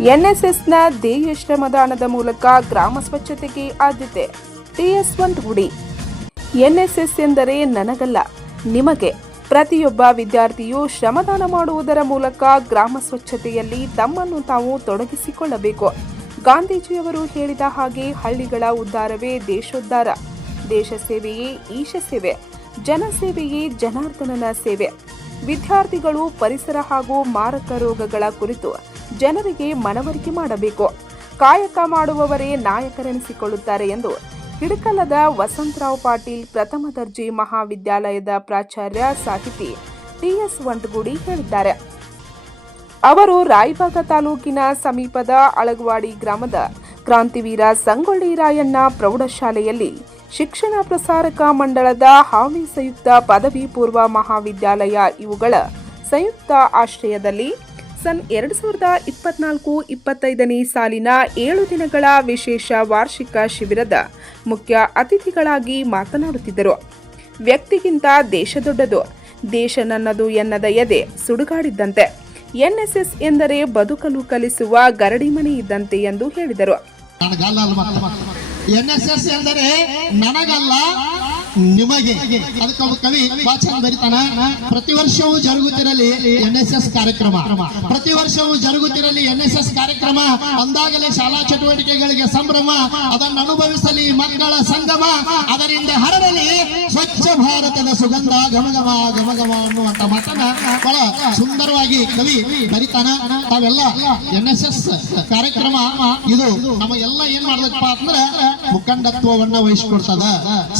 ಎನ್ಎಸ್ಎಸ್ನ ದೇಹ ಶ್ರಮದಾನದ ಮೂಲಕ ಗ್ರಾಮ ಸ್ವಚ್ಛತೆಗೆ ಆದ್ಯತೆ. ಟಿಎಸ್ ಗುಡಿ ಎನ್ಎಸ್ಎಸ್ ಎಂದರೆ ನನಗಲ್ಲ, ನಿಮಗೆ. ಪ್ರತಿಯೊಬ್ಬ ವಿದ್ಯಾರ್ಥಿಯು ಶ್ರಮದಾನ ಮಾಡುವುದರ ಮೂಲಕ ಗ್ರಾಮ ಸ್ವಚ್ಛತೆಯಲ್ಲಿ ತಮ್ಮನ್ನು ತಾವು ತೊಡಗಿಸಿಕೊಳ್ಳಬೇಕು. ಗಾಂಧೀಜಿಯವರು ಹೇಳಿದ ಹಾಗೆ ಹಳ್ಳಿಗಳ ಉದ್ಧಾರವೇ ದೇಶೋದ್ಧಾರ. ದೇಶ ಸೇವೆಯೇ ಈಶ ಸೇವೆ. ಜನಸೇವೆಯೇ ಜನಾರ್ದನನ ಸೇವೆ. ವಿದ್ಯಾರ್ಥಿಗಳು ಪರಿಸರ ಹಾಗೂ ಮಾರಕ ರೋಗಗಳ ಕುರಿತು ಜನರಿಗೆ ಮನವರಿಕೆ ಮಾಡಬೇಕು. ಕಾಯಕ ಮಾಡುವವರೇ ನಾಯಕರೆನಿಸಿಕೊಳ್ಳುತ್ತಾರೆ ಎಂದು ಹಿಡಕಲದ ವಸಂತರಾವ್ ಪಾಟೀಲ್ ಪ್ರಥಮ ದರ್ಜೆ ಮಹಾವಿದ್ಯಾಲಯದ ಪ್ರಾಚಾರ್ಯ ಸಾಹಿತಿ ಟಿಎಸ್ ವಂಟಗೂಡಿ ಹೇಳಿದ್ದಾರೆ. ಅವರು ರಾಯಬಾಗ ತಾಲೂಕಿನ ಸಮೀಪದ ಅಳಗವಾಡಿ ಗ್ರಾಮದ ಕ್ರಾಂತಿವೀರ ಸಂಗೊಳ್ಳಿ ರಾಯಣ್ಣ ಪ್ರೌಢಶಾಲೆಯಲ್ಲಿ ಶಿಕ್ಷಣ ಪ್ರಸಾರಕ ಮಂಡಳದ ಹಾವಿ ಸಂಯುಕ್ತ ಪದವಿ ಪೂರ್ವ ಮಹಾವಿದ್ಯಾಲಯ ಇವುಗಳ ಸಂಯುಕ್ತ ಆಶ್ರಯದಲ್ಲಿ ಸನ್ ಎರಡು ಸಾವಿರದ ಇಪ್ಪತ್ನಾಲ್ಕು ಇಪ್ಪತ್ತೈದನೇ ಸಾಲಿನ ಏಳು ದಿನಗಳ ವಿಶೇಷ ವಾರ್ಷಿಕ ಶಿಬಿರದ ಮುಖ್ಯ ಅತಿಥಿಗಳಾಗಿ ಮಾತನಾಡುತ್ತಿದ್ದರು. ವ್ಯಕ್ತಿಗಿಂತ ದೇಶ ದೊಡ್ಡದು, ದೇಶ ನನ್ನದು ಎನ್ನದ ಎದೆ ಸುಡುಗಾಡಿದ್ದಂತೆ. ಎನ್ಎಸ್ಎಸ್ ಎಂದರೆ ಬದುಕಲು ಕಲಿಸುವ ಗರಡಿ ಮನೆ ಇದ್ದಂತೆ ಎಂದು ಹೇಳಿದರು. ನಿಮಗೆ ಅದಕ್ಕೆ ಒಬ್ಬ ಕವಿ ವಾಚನ ಬರಿತಾನ, ಪ್ರತಿ ವರ್ಷವೂ ಜರುಗುತ್ತಿರಲಿ ಎನ್ ಎಸ್ ಎಸ್ ಕಾರ್ಯಕ್ರಮ. ಪ್ರತಿ ವರ್ಷವೂ ಜರುಗುತ್ತಿರಲಿ ಎನ್ ಎಸ್ ಎಸ್ ಕಾರ್ಯಕ್ರಮ. ಅಂದಾಗಲೇ ಶಾಲಾ ಚಟುವಟಿಕೆಗಳಿಗೆ ಸಂಭ್ರಮ, ಅದನ್ನು ಅನುಭವಿಸಲಿ ಮಕ್ಕಳ ಸಂಗಮ. ಅದರಿಂದ ಹರಡಲಿ ಸ್ವಚ್ಛ ಭಾರತದ ಸುಗಂಧ ಘಮಘಮ ಘಮಘಮ ಅನ್ನುವಂತ ಮಾತನ್ನ ಬಹಳ ಸುಂದರವಾಗಿ ಕವಿ ಬರಿತಾನ. ತಾವೆಲ್ಲ ಎನ್ ಎಸ್ ಎಸ್ ಕಾರ್ಯಕ್ರಮ, ಇದು ನಮಗೆಲ್ಲ ಏನ್ ಮಾಡ್ಬೇಕಪ್ಪ ಅಂದ್ರೆ ಮುಖಂಡತ್ವವನ್ನ ವಹಿಸ್ಕೊಡ್ತದ.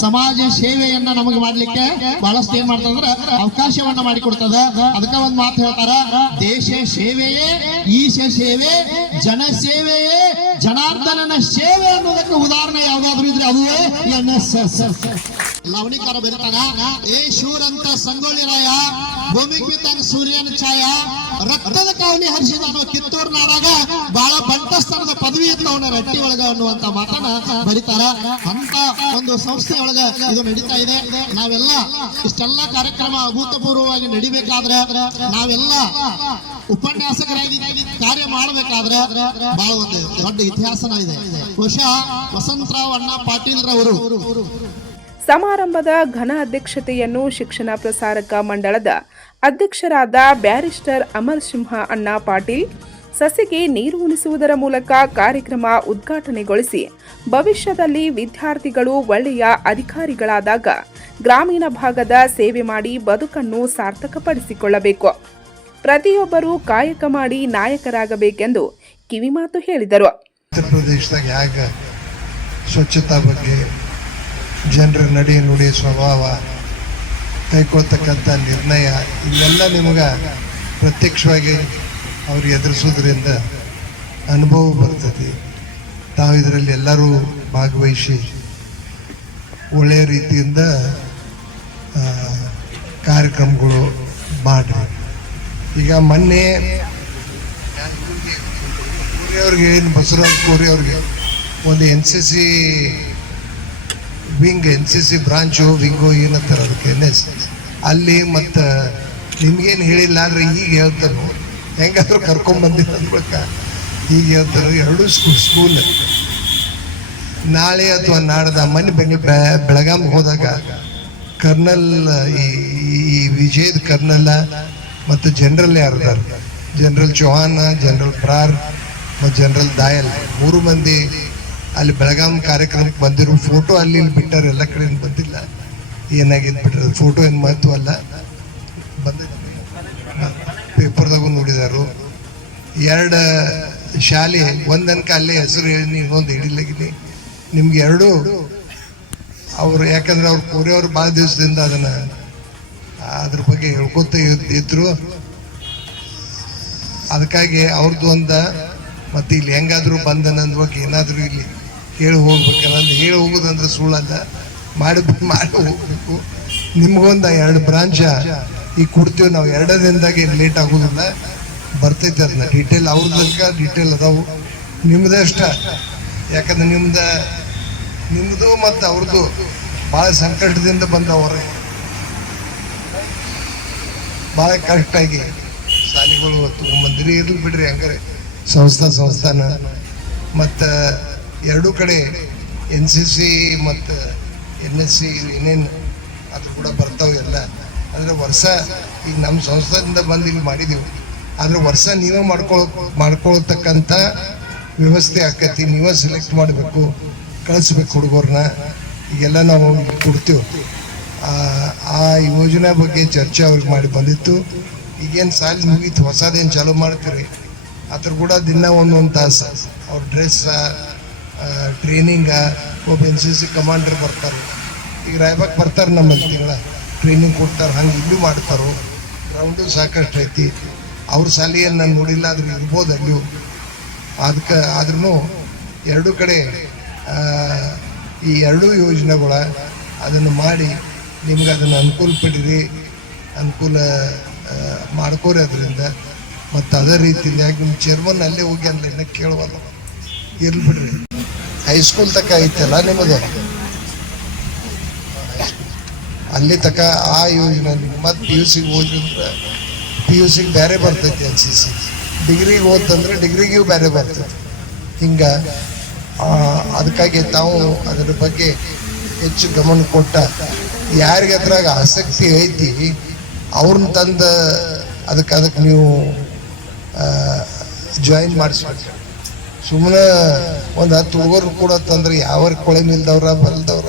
ಸಮಾಜ ಸೇವೆಯನ್ನ ನಮಗೆ ಮಾಡ್ಲಿಕ್ಕೆ ಬಹಳಷ್ಟು ಏನ್ ಮಾಡ್ತಂದ್ರ ಅವಕಾಶವನ್ನ ಮಾಡಿಕೊಡ್ತದ ಅದಕ್ಕ ಒಂದ್ ಮಾತು ಹೇಳ್ತಾರ, ದೇಶ ಸೇವೆಯೇ, ಈಶ ಸೇವೆ, ಜನ ಸೇವೆಯೇ ಜನಾರ್ದನನ ಸೇವೆ ಅನ್ನೋದಕ್ಕೆ ಉದಾಹರಣೆ ಯಾವ್ದಾದ್ರು ಇದ್ರೆ ಅದುವೇ ಎನ್ ಎಸ್ ಎಸ್ ಲವಣಿಕಾರ ಬರೀತಾನ? ಏ ಶೂರಂತ ಸಂಗೊಳ್ಳಿ ರಾಯ ಭೂಮಿಗೆ ಪಿತನ ಸೂರ್ಯನ ಛಾಯ, ರಕ್ತದ ಕಾವಲಿ ಅನ್ನೋ ಕಿತ್ತೂರು ನಾಡಾಗ ಬಹಳ ಬಂಟಸ್ಥಾನದ ಪದವಿ ಇದ್ದವನ ರಟ್ಟಿ ಒಳಗ ಅನ್ನುವಂತ ಮಾತನ್ನ ಬರೀತಾರ. ಅಂತ ಒಂದು ಸಂಸ್ಥೆ ಒಳಗ ಇದು ನಡೀತಾ ಇದೆ. ನಾವೆಲ್ಲ ಇಷ್ಟೆಲ್ಲ ಕಾರ್ಯಕ್ರಮ ಅಭೂತಪೂರ್ವವಾಗಿ ನಡಿಬೇಕಾದ್ರೆ ನಾವೆಲ್ಲ ಉಪನ್ಯಾಸಕರಾಗಿ ಕಾರ್ಯ ಮಾಡಬೇಕಾದ್ರೆ ಬಹಳ ಒಂದು ದೊಡ್ಡ ಇತಿಹಾಸನ ಇದೆ. ಬಹುಶಃ ವಸಂತರಾವ್ ಅಣ್ಣ ಪಾಟೀಲ್ ರವರು ಸಮಾರಂಭದ ಘನ ಅಧ್ಯಕ್ಷತೆಯನ್ನು ಶಿಕ್ಷಣ ಪ್ರಸಾರಕ ಮಂಡಳದ ಅಧ್ಯಕ್ಷರಾದ ಬ್ಯಾರಿಸ್ಟರ್ ಅಮರ್ ಸಿಂಹ ಅಣ್ಣ ಪಾಟೀಲ್, ಸಸಿಗೆ ನೀರು ಉಣಿಸುವುದರ ಮೂಲಕ ಕಾರ್ಯಕ್ರಮ ಉದ್ಘಾಟನೆಗೊಳಿಸಿ ಭವಿಷ್ಯದಲ್ಲಿ ವಿದ್ಯಾರ್ಥಿಗಳು ಒಳ್ಳೆಯ ಅಧಿಕಾರಿಗಳಾದಾಗ ಗ್ರಾಮೀಣ ಭಾಗದ ಸೇವೆ ಮಾಡಿ ಬದುಕನ್ನು ಸಾರ್ಥಕಪಡಿಸಿಕೊಳ್ಳಬೇಕು. ಪ್ರತಿಯೊಬ್ಬರೂ ಕಾಯಕ ಮಾಡಿ ನಾಯಕರಾಗಬೇಕೆಂದು ಕಿವಿಮಾತು ಹೇಳಿದರು. ಉತ್ತರ ಪ್ರದೇಶದಾಗ ಸ್ವಚ್ಛತಾ ಬಗ್ಗೆ ಜನರ ನಡೆ ನುಡಿ ಸ್ವಭಾವ ಕೈಗೊಳ್ತಕ್ಕಂಥ ನಿರ್ಣಯ, ಇವೆಲ್ಲ ನಿಮಗೆ ಪ್ರತ್ಯಕ್ಷವಾಗಿ ಅವ್ರು ಎದುರಿಸೋದ್ರಿಂದ ಅನುಭವ ಬರ್ತದೆ. ತಾವು ಇದರಲ್ಲಿ ಎಲ್ಲರೂ ಭಾಗವಹಿಸಿ ಒಳ್ಳೆಯ ರೀತಿಯಿಂದ ಕಾರ್ಯಕ್ರಮಗಳು ಮಾಡ್ರಿ. ಈಗ ಮೊನ್ನೆ ಅವ್ರಿಗೆ ಬಸವರಾಜ್ ಕೋರಿ ಅವ್ರಿಗೆ ಒಂದು N C C wing N C C branch wing ಏನಂತಾರೆ ಅದಕ್ಕೆ ಎನ್ ಎಸ್ ಅಲ್ಲಿ ಮತ್ತು ನಿಮ್ಗೇನು ಹೇಳಿಲ್ಲ ಅಂದ್ರೆ ಈಗ ಹೇಳ್ತಾರೆ. ಹೆಂಗಾದ್ರೂ ಕರ್ಕೊಂಬಂದಿದ್ದು ಅಂದ್ಬೇಕ ಈಗ ಹೇಳ್ತಾರೆ, ಎರಡು ಸ್ಕೂಲ್ ಸ್ಕೂಲ್ ನಾಳೆ ಅಥವಾ ನಾಡ್ದ ಮೊನ್ನೆ ಬೆಂಗ್ ಬೆಳಗಾಮ್ಗೆ ಹೋದಾಗ ಕರ್ನಲ್ ಈ ವಿಜಯದ ಕರ್ನಲ್ ಮತ್ತು ಜನರಲ್ ಯಾರಿದ್ದಾರೆ ಜನರಲ್ ಚೌಹಾನ್ ಜನರಲ್ ಪ್ರಾರ್, ಮತ್ತು ಜನರಲ್ ದಾಯಲ್. ಮೂರು ಮಂದಿ ಅಲ್ಲಿ ಬೆಳಗಾಂ ಕಾರ್ಯಕ್ರಮಕ್ಕೆ ಬಂದಿರೋ ಫೋಟೋ ಅಲ್ಲಿ ಇಲ್ಲಿ ಬಿಟ್ಟಾರೆ, ಎಲ್ಲ ಕಡೆ ಬಂದಿಲ್ಲ. ಏನಾಗಿದ್ದು ಬಿಟ್ಟರೆ ಫೋಟೋ ಏನು ಮಹತ್ವ ಅಲ್ಲ. ಬಂದಿಲ್ಲ ಪೇಪರ್ದಾಗೂ ನೋಡಿದಾರು. ಎರಡು ಶಾಲೆ, ಒಂದನ್ಕ ಅಲ್ಲೇ ಹೆಸರು ಹೇಳಿ ಇನ್ನೊಂದು ಹಿಡಿಲಾಗಿನಿ ನಿಮ್ಗೆ ಎರಡು. ಅವರು ಯಾಕಂದ್ರೆ ಅವ್ರು ಕೋರಿಯವ್ರು ಭಾಳ ದಿವಸದಿಂದ ಅದನ್ನ ಅದ್ರ ಬಗ್ಗೆ ಹೇಳ್ಕೊತ ಇದ್- ಇದ್ರು. ಅದಕ್ಕಾಗಿ ಅವ್ರದ್ದು ಒಂದ, ಮತ್ತೆ ಇಲ್ಲಿ ಹೆಂಗಾದ್ರೂ ಬಂದನ ಬಗ್ಗೆ ಏನಾದರೂ ಇಲ್ಲಿ ಹೇಳಿ ಹೋಗ್ಬೇಕಲ್ಲ ಅಂತ ಹೇಳಿ ಹೋಗೋದಂದ್ರೆ ಸುಳ್ಳಲ್ಲ ಮಾಡಿ ಮಾಡಿ ಹೋಗ್ಬೇಕು. ನಿಮ್ಗೊಂದ ಎರಡು ಬ್ರಾಂಚ ಈಗ ಕೊಡ್ತೀವಿ ನಾವು ಎರಡೇ ದಿನದಾಗ ಲೇಟ್ ಆಗೋದಿಲ್ಲ. ಬರ್ತೈತೆ ಅದನ್ನ ಡೀಟೇಲ್ ಅವ್ರದಕ್ಕ ಡೀಟೇಲ್ ಅದಾವು. ನಿಮ್ದು ಅಷ್ಟ. ಯಾಕಂದ್ರೆ ನಿಮ್ದು ನಿಮ್ಮದು ಮತ್ತು ಅವ್ರದ್ದು ಭಾಳ ಸಂಕಟದಿಂದ ಬಂದ ಹೊರಗೆ ಭಾಳ ಕರೆಕ್ಟಾಗಿ ಶಾಲೆಗಳು ತಗೊಂಬಂದಿರಿ. ಇರ್ಲಿ ಬಿಡ್ರಿ ಹಂಗಾರೆ. ಸಂಸ್ಥಾ, ಸಂಸ್ಥಾನ. ಮತ್ತು ಎರಡೂ ಕಡೆ ಎನ್ ಸಿ ಸಿ ಮತ್ತು ಎನ್ ಎಸ್ ಸಿ ಏನೇನು ಅದು ಕೂಡ ಬರ್ತಾವೆ ಎಲ್ಲ. ಅಂದರೆ ವರ್ಷ ಈಗ ನಮ್ಮ ಸಂಸ್ಥೆಯಿಂದ ಬಂದು ಇಲ್ಲಿ ಮಾಡಿದ್ದೀವಿ ಆದರೆ ವರ್ಷ ನೀವೇ ಮಾಡ್ಕೊಳ್, ಮಾಡ್ಕೊಳ್ತಕ್ಕಂಥ ವ್ಯವಸ್ಥೆ ಆಕೈತಿ. ನೀವೇ ಸೆಲೆಕ್ಟ್ ಮಾಡಬೇಕು, ಕಳಿಸ್ಬೇಕು ಹುಡುಗರನ್ನ ಈಗೆಲ್ಲ ನಾವು ಕೊಡ್ತೀವಿ. ಆ- ಯೋಜನೆ ಬಗ್ಗೆ ಚರ್ಚೆ ಅವ್ರಿಗೆ ಮಾಡಿ ಬಂದಿತ್ತು. ಈಗೇನು ಸಾಲಿ ಮುಗೀತು, ಹೊಸದೇನು ಚಾಲೂ ಮಾಡ್ತೀರಿ? ಅದ್ರ ಕೂಡ ದಿನ ಒಂದೊಂದು ತಾಸು. ಅವ್ರ ಡ್ರೆಸ್ ಟ್ರೈನಿಂಗ ಒಬ್ಬ ಎನ್ ಸಿ ಸಿ ಕಮಾಂಡರ್ ಬರ್ತಾರೆ. ಈಗ ರಾಯಬಾಗ್ ಬರ್ತಾರೆ ನಮ್ಮ ತಿಂಗಳ ಟ್ರೈನಿಂಗ್ ಕೊಡ್ತಾರೆ, ಹಂಗೆ ಇಲ್ಲೂ ಮಾಡ್ತಾರೋ. ಗ್ರೌಂಡು ಸಾಕಷ್ಟು ಐತಿ. ಅವ್ರ ಶಾಲೆಯನ್ನು ನಾನು ನೋಡಿಲ್ಲ, ಆದ್ರೆ ಇರ್ಬೋದು ಅಲ್ಲಿ. ಅದಕ್ಕೆ ಆದ್ರೂ ಎರಡೂ ಕಡೆ ಈ ಎರಡೂ ಯೋಜನೆಗಳ ಅದನ್ನು ಮಾಡಿ ನಿಮ್ಗೆ ಅದನ್ನು ಅನುಕೂಲ ಪಡೀರಿ, ಅನುಕೂಲ ಮಾಡ್ಕೋರಿ ಅದರಿಂದ. ಮತ್ತು ಅದೇ ರೀತಿಯಿಂದ ಯಾಕೆ ನಿಮ್ಮ ಚೇರ್ಮನ್ ಅಲ್ಲೇ ಹೋಗಿ ಅಲ್ಲ ಇನ್ನ ಕೇಳುವಲ್ಲ. ಇರ್ಲಿ ಬಿಡ್ರಿ. ಹೈಸ್ಕೂಲ್ ತಕ ಐತಲ್ಲ ನಿಮ್ಮದು ಅಲ್ಲಿ ತಕ ಆ ಯೋಜನೆ ಮತ್ತೆ ಪಿ ಯು ಸಿಗೆ ಹೋದ್ರಂದ್ರೆ ಪಿ ಯು ಸಿಗೆ ಬೇರೆ ಬರ್ತೈತಿ ಎನ್ ಸಿ ಸಿ ಡಿಗ್ರಿಗೆ ಹೋತಂದ್ರೆ ಡಿಗ್ರಿಗೂ ಬೇರೆ ಬರ್ತೈತಿ. ಹಿಂಗೆ ಅದಕ್ಕಾಗಿ ತಾವು ಅದರ ಬಗ್ಗೆ ಹೆಚ್ಚು ಗಮನ ಕೊಟ್ಟ ಯಾರಿಗೆ ಅದ್ರಾಗ ಆಸಕ್ತಿ ಐತಿ ಅವ್ರನ್ನ ತಂದು ಅದಕ್ಕೆ ಅದಕ್ಕೆ ನೀವು ಜಾಯಿನ್ ಮಾಡಿಸ್ಬೇಕು. ಸುಮ್ಮನೆ ಒಂದು ಹತ್ತು ಹುಡುಗರು ಕೂಡ ತಂದ್ರೆ ಯಾವ ಕೊಳೆ ನಿಲ್ದವ್ರ, ಬಲ್ದವ್ರ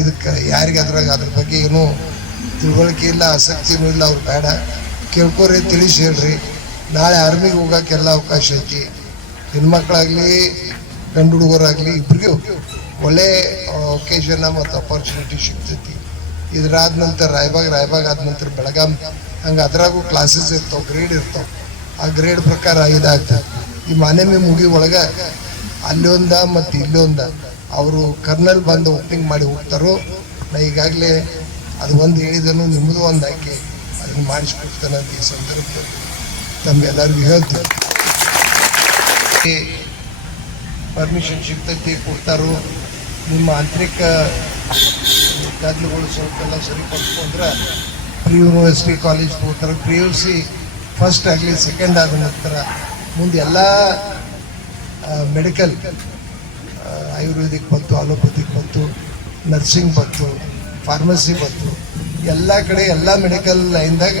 ಇದಕ್ಕೆ ಯಾರಿಗೆ ಅದ್ರಾಗ ಅದ್ರ ಬಗ್ಗೆ ಏನೂ ತಿಳುವಳಿಕೆ ಇಲ್ಲ, ಆಸಕ್ತಿನೂ ಇಲ್ಲ, ಅವ್ರು ಬೇಡ. ಕೇಳ್ಕೊರಿ, ತಿಳಿಸಿ ಹೇಳ್ರಿ. ನಾಳೆ ಆರ್ಮಿಗೆ ಹೋಗೋಕ್ಕೆಲ್ಲ ಅವಕಾಶ ಐತಿ. ಹೆಣ್ಮಕ್ಳಾಗಲಿ, ಗಂಡು ಹುಡುಗರಾಗಲಿ, ಇಬ್ರಿಗೂ ಒಳ್ಳೆ ಒಕೇಶನ್ ಮತ್ತು ಅಪರ್ಚುನಿಟಿ ಸಿಗ್ತೈತಿ. ಇದ್ರಾದ ನಂತರ, ರಾಯಬಾಗ್ ರಾಯಬಾಗ್ ಆದ ನಂತರ ಬೆಳಗಾಂ, ಹಂಗೆ ಅದ್ರಾಗೂ ಕ್ಲಾಸಸ್ ಇರ್ತಾವೆ ಗ್ರೇಡ್ ಇರ್ತಾವೆ. ಆ ಗ್ರೇಡ್ ಪ್ರಕಾರ ಇದಾಗ್ತದೆ ಈ ಮಾನ್ಯಮಿ ಮುಗಿ ಒಳಗೆ ಅಲ್ಲೊಂದ ಮತ್ತು ಇಲ್ಲೊಂದ ಅವರು ಕರ್ನಲ್ ಬಂದು ಓಪನಿಂಗ್ ಮಾಡಿ ಹೋಗ್ತಾರೋ, ನಾ ಈಗಾಗಲೇ ಅದು ಒಂದು ಹೇಳಿದನು ನಿಮ್ಮದು ಒಂದು ಆಯ್ಕೆ. ಅದನ್ನು ಮಾಡಿಸ್ಕೊಡ್ತಾನಂತ ಈ ಸಂದರ್ಭದಲ್ಲಿ ತಮ್ಗೆಲ್ಲರಿಗೂ ಹೇಳ್ತೀನಿ. ಪರ್ಮಿಷನ್ ಸಿಗ್ತೈತಿ ಕೊಡ್ತಾರೋ? ನಿಮ್ಮ ಆಂತರಿಕ ಗದ್ದಲಗಳು ಸ್ವಲ್ಪೆಲ್ಲ ಸರಿಪಡಿಸ್ಕೊಂಡ್ರೆ ಪ್ರಿ ಯೂನಿವರ್ಸಿಟಿ ಕಾಲೇಜ್ ಹೋಗ್ತಾರೆ ಪ್ರಿ ಯು ಸಿ ಫಸ್ಟ್ ಆಗಲಿ ಸೆಕೆಂಡ್ ಆದ ನಂತರ ಮುಂದೆ ಎಲ್ಲ ಮೆಡಿಕಲ್ ಆಯುರ್ವೇದಿಕ್ ಬಂತು ಅಲೋಪತಿಕ್ ಬಂತು ನರ್ಸಿಂಗ್ ಬಂತು ಫಾರ್ಮಸಿ ಬಂತು, ಎಲ್ಲ ಕಡೆ ಎಲ್ಲ ಮೆಡಿಕಲ್ ಲೈನ್ದಾಗ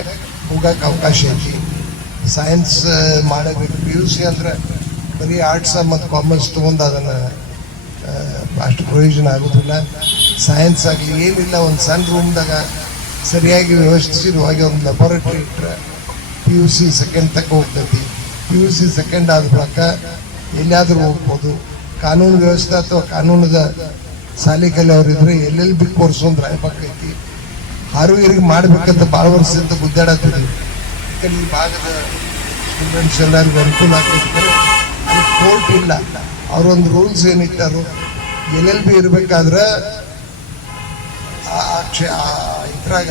ಹೋಗಕ್ಕೆ ಅವಕಾಶ ಐತಿ. ಸೈನ್ಸ್ ಮಾಡಬೇಕು. ಪಿ ಯು ಸಿ ಅಂದ್ರೆ ಬರೀ ಆರ್ಟ್ಸ್ ಮತ್ತು ಕಾಮರ್ಸ್ ತೊಗೊಂಡು ಅದನ್ನು ಅಷ್ಟು ಪ್ರಯೋಜನ ಆಗೋದಿಲ್ಲ. ಸೈನ್ಸ್ ಆಗಲಿ ಏನಿಲ್ಲ, ಒಂದು ಸಣ್ಣ ರೂಮ್ದಾಗ ಸರಿಯಾಗಿ ವ್ಯವಸ್ಥಿತವಾಗಿ ಒಂದು ಲೆಬೋರೇಟ್ರಿ ಇಟ್ಟರೆ ಪಿ ಯು ಸಿ ಸೆಕೆಂಡ್ ತಕ್ಕ ಹೋಗ್ತೈತಿ. ಪಿ ಯು ಸಿ ಸೆಕೆಂಡ್ ಆದ ಬಳಿಕ ಎಲ್ಲಿಯಾದರೂ ಹೋಗ್ಬೋದು. ಕಾನೂನು ವ್ಯವಸ್ಥೆ ಅಥವಾ ಕಾನೂನದ ಶಾಲೆ ಕಲೆ ಇದ್ರೆ ಎಲ್ಲೆಲ್ಲಿ ಬಿ ಕೋರ್ಸ್ ಒಂದು ರಾಯಬೇಕೈತಿ ಆರೋಗ್ಯರಿಗೆ ಮಾಡಬೇಕಂತ ಭಾಳ ವರ್ಷದಿಂದ ಯಾಕಂದ್ರೆ ಈ ಭಾಗದ ಸ್ಟೂಡೆಂಟ್ಸ್ ಎಲ್ಲರಿಗೂ ಅನುಕೂಲ ಆಗ್ತೈತಿ. ಇಲ್ಲ. ಅವರೊಂದು ರೂಲ್ಸ್ ಏನಿಟ್ಟಾರು ಎಲ್ ಎಲ್ ಬಿ ಇರಬೇಕಾದ್ರೆ ಆ ಕ್ಷೇ- ಆ ಇದ್ರಾಗ,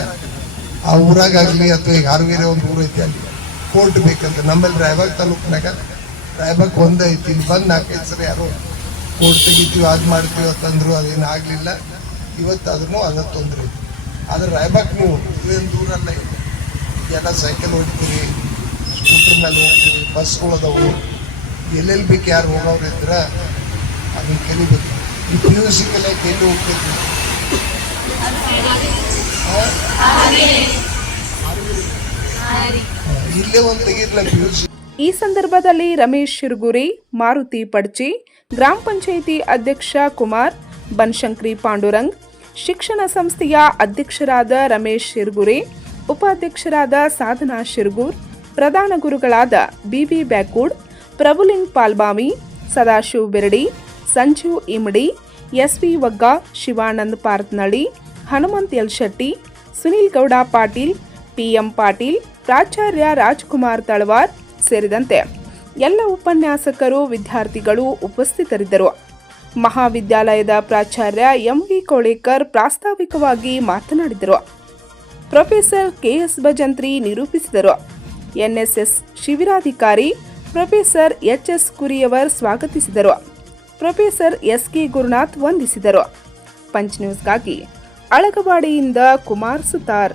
ಆ ಊರಾಗಲಿ ಅಥವಾ ಈಗ ಹಾರ್ವೇರೆ ಒಂದು ಊರು ಐತಿ ಅಲ್ಲಿ ಕೋರ್ಟ್ ಬೇಕಂತ. ನಮ್ಮಲ್ಲಿ ರಾಯಬಾಗ್ ತಾಲೂಕಿನಾಗ ರಾಯಬಾಗ್ ಒಂದೇ ಐತಿ. ಇಲ್ಲಿ ಬಂದು ನಾಲ್ಕೈದು ಸರಿ ಯಾರೋ ಕೋರ್ಟ್ ತೆಗಿತೀವಿ, ಅದು ಮಾಡ್ತೀವಿ ಅಂತಂದ್ರು ಅದೇನು ಆಗಲಿಲ್ಲ. ಇವತ್ತು ಅದನ್ನು ಅದ ತೊಂದರೆ ಐತಿ. ಆದ್ರೆ ರಾಯಬಾಗ್ ನೀವು ಇವೇನು ದೂರ ಅಲ್ಲ ಎಲ್ಲ ಸೈಕಲ್ ಹೊಡಿತೀರಿ ಸ್ಕೂಟರ್ ಮೇಲೆ ಹೋಗ್ತೀರಿ ಬಸ್ಗಳು ಎಲ್ಲೆಲ್ಲಿ ಬೇಕು ಯಾರು ಹೋಗೋರು ಇದ್ರೆ ಅದನ್ನ ಕಲಿಬೇಕು ಈ ಪಿ ಯು ಸಿ ಮೇಲೆ ಎಲ್ಲಿ ಹೋಗ್ಬೇಕು. ಇಲ್ಲೇ ಒಂದು ತೆಗಿರ್ಲ ಪಿ ಯು ಸಿ ಈ ಸಂದರ್ಭದಲ್ಲಿ ರಮೇಶ್ ಶಿರ್ಗುರಿ, ಮಾರುತಿ ಪಡ್ಚಿ, ಗ್ರಾಮ ಪಂಚಾಯಿತಿ ಅಧ್ಯಕ್ಷ ಕುಮಾರ್, ಬನ್ಶಂಕ್ರಿ ಪಾಂಡುರಂಗ್, ಶಿಕ್ಷಣ ಸಂಸ್ಥೆಯ ಅಧ್ಯಕ್ಷರಾದ ರಮೇಶ್ ಶಿರ್ಗುರಿ, ಉಪಾಧ್ಯಕ್ಷರಾದ ಸಾಧನಾ ಶಿರ್ಗೂರ್, ಪ್ರಧಾನ ಗುರುಗಳಾದ BB Byakod Prabhuling Palbami Sadashiv Beradi Sanjeev Imadi, SV Vagga, Shivanand Parthnalli Hanumant L Shetty Sunil Gowda Patil, PM Patil, ಪ್ರಾಚಾರ್ಯ ರಾಜ್ಕುಮಾರ್ ತಳವಾರ್ ಸೇರಿದಂತೆ ಎಲ್ಲ ಉಪನ್ಯಾಸಕರು, ವಿದ್ಯಾರ್ಥಿಗಳು ಉಪಸ್ಥಿತರಿದ್ದರು. ಮಹಾವಿದ್ಯಾಲಯದ ಪ್ರಾಚಾರ್ಯ ಎಂವಿ ಕೋಳೇಕರ್ ಪ್ರಾಸ್ತಾವಿಕವಾಗಿ ಮಾತನಾಡಿದರು. ಪ್ರೊಫೆಸರ್ ಕೆಎಸ್ ಭಜಂತ್ರಿ ನಿರೂಪಿಸಿದರು. ಎನ್ಎಸ್ಎಸ್ ಶಿಬಿರಾಧಿಕಾರಿ ಪ್ರೊಫೆಸರ್ ಎಚ್ ಎಸ್ ಕುರಿಯವರ್ ಸ್ವಾಗತಿಸಿದರು. ಪ್ರೊಫೆಸರ್ ಎಸ್ ಕೆ ಗುರುನಾಥ್ ವಂದಿಸಿದರು. ಪಂಚ್ ನ್ಯೂಸ್ಗಾಗಿ ಅಳಗವಾಡಿಯಿಂದ ಕುಮಾರ್ ಸುತಾರ್.